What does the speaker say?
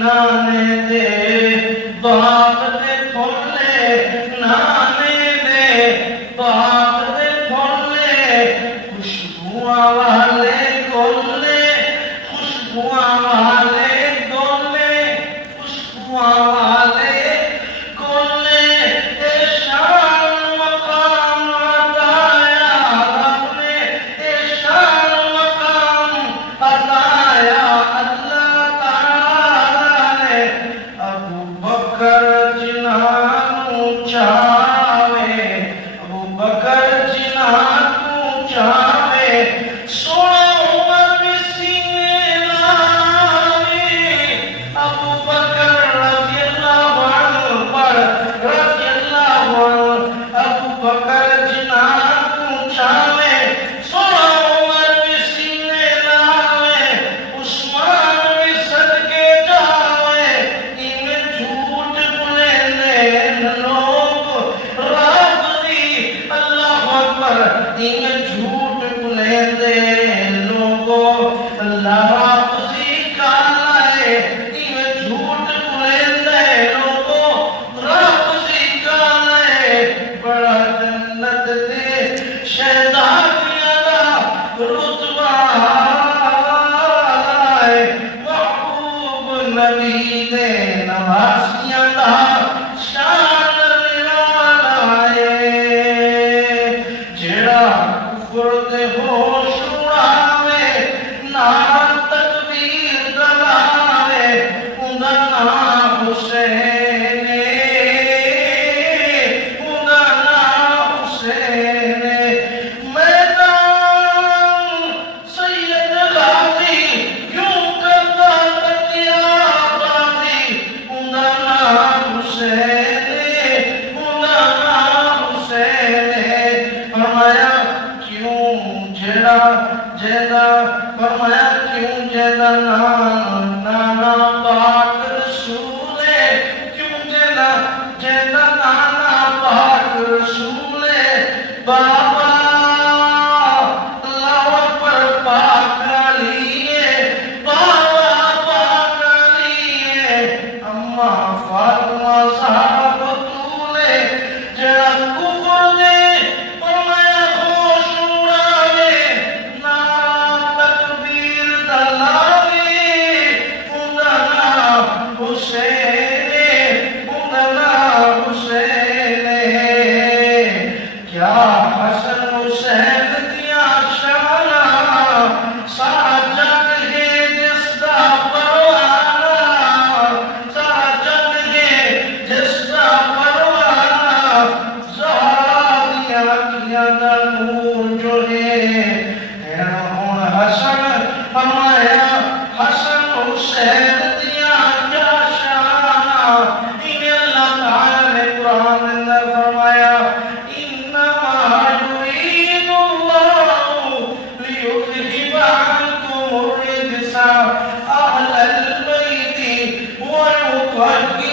نانے دے باغ دے پھولے نانے دے باغ دے پھولے خوشبوئاں والے گولے خوشبوئاں والے گولے خوشبوئاں والے گولے اے شان مقام عطایا رب نے اے شان مقام عطایا اللہ تعالی نے ابو بکر جنہاں چاہے ابو بکر جنہاں چاہے سونا عمر بھی سینے لاوے ابو بکر رضی اللہ عنہ پر رضی اللہ عنہ ابو بکر جنہاں چاہے سونا عمر بھی سینے لاوے عثمان بھی صدقے جاوے ان جھوٹ بولنے لوگ رافضی اللہ اکبر ان جھوٹ بولنے لوگوں اللہ رافضی کالائے ان جھوٹ بولنے لوگوں رافضی کالائے بڑا جنت دے شہزادیاں دا رتبہ آئے محبوب نبی دے نواسیاں دا شان نوال آئے جڑا کفر دے ہوش اڑاوے نعرہ تکبیر دلاوے اوندا نام حسین اوندا نام حسین میدان سید غازی یوں کرتا تکیا بازی اوندا نام حسین اوندا نام حسین فرمایا کیوں جڑا جیدا فرمایا کیوں جیدا نانا پاک رسول کیوں جیدا جیدا نانا پاک رسول بابا اللہ اکبر پاک علی بابا پاک علی اما فاطمہ صاحب بطولے جڑا کفر دے فرمایا ہوش اڑاوے نعرہ تکبیر دلاوے اوندا نام حسین اوندا نام حسین کیا حسن حسین دیا شانہ سارا جگ ہے جس دا پروانہ سارا جگ ہے جس دا پروانہ زہرا دیا اکھیاں دا نور جو ہے ہن حسن فرمایا حسن حسین دیا کیا شانہ ان اللہ تعالی نے قرآن اندر فرمایا انما یرید اللہ لیذہب عنکم الرجس اہل البیت ویطہرکم